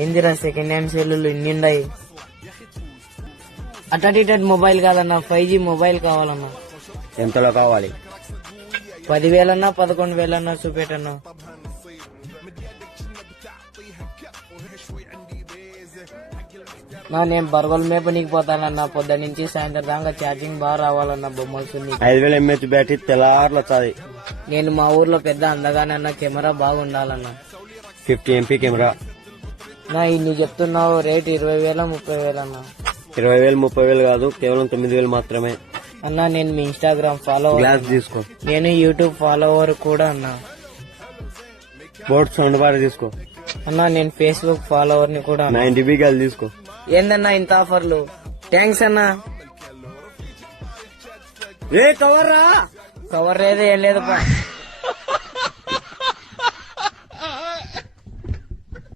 ఏందిరా second hand సెల్లులు ఇన్ని ఉన్నాయి? అటటిటెడ్ మొబైల్ కాదన్నా, 5G మొబైల్ కావాలన్నా. ఎంతలో కావాలి? 10,000 అన్నా 11,000 అన్నా చూపెట్టన్నా. నేను బర్గోల్ మేపనికి పోతానన్నా. పొద్దు నుంచి సాయంత్రం దాకా ఛార్జింగ్ బాగా రావాలన్నా. బొమ్మలు 5,000 mAh బ్యాటరీ తెల్లార్లు వచ్చాది. నేను మా ఊర్లో పెద్ద అందగానన్నా, కెమెరా బాగుండాలన్నా. 50 MP camera. ఇన్ని చెప్తున్నావు, రేట్ 20,000 30,000 అన్నా. 20,000 30,000 కాదు, కేవలం 9,000 మాత్రమే. అన్నా నేను మీ ఇన్స్టాగ్రామ్ ఫాలోవర్. గ్లాస్ తీసుకో. నేను యూట్యూబ్ ఫాలోవర్ కూడా అన్నా. బోర్డ్ సౌండ్ బార్ తీసుకో. అన్నా నేను ఫేస్బుక్ ఫాలోవర్ ని కూడా. 9 గాలి తీసుకో. ఏందన్నా ఇంత ఆఫర్లు? థ్యాంక్స్ అన్నా. కవర్ రా. కవర్ లేదు, ఏం లేదు.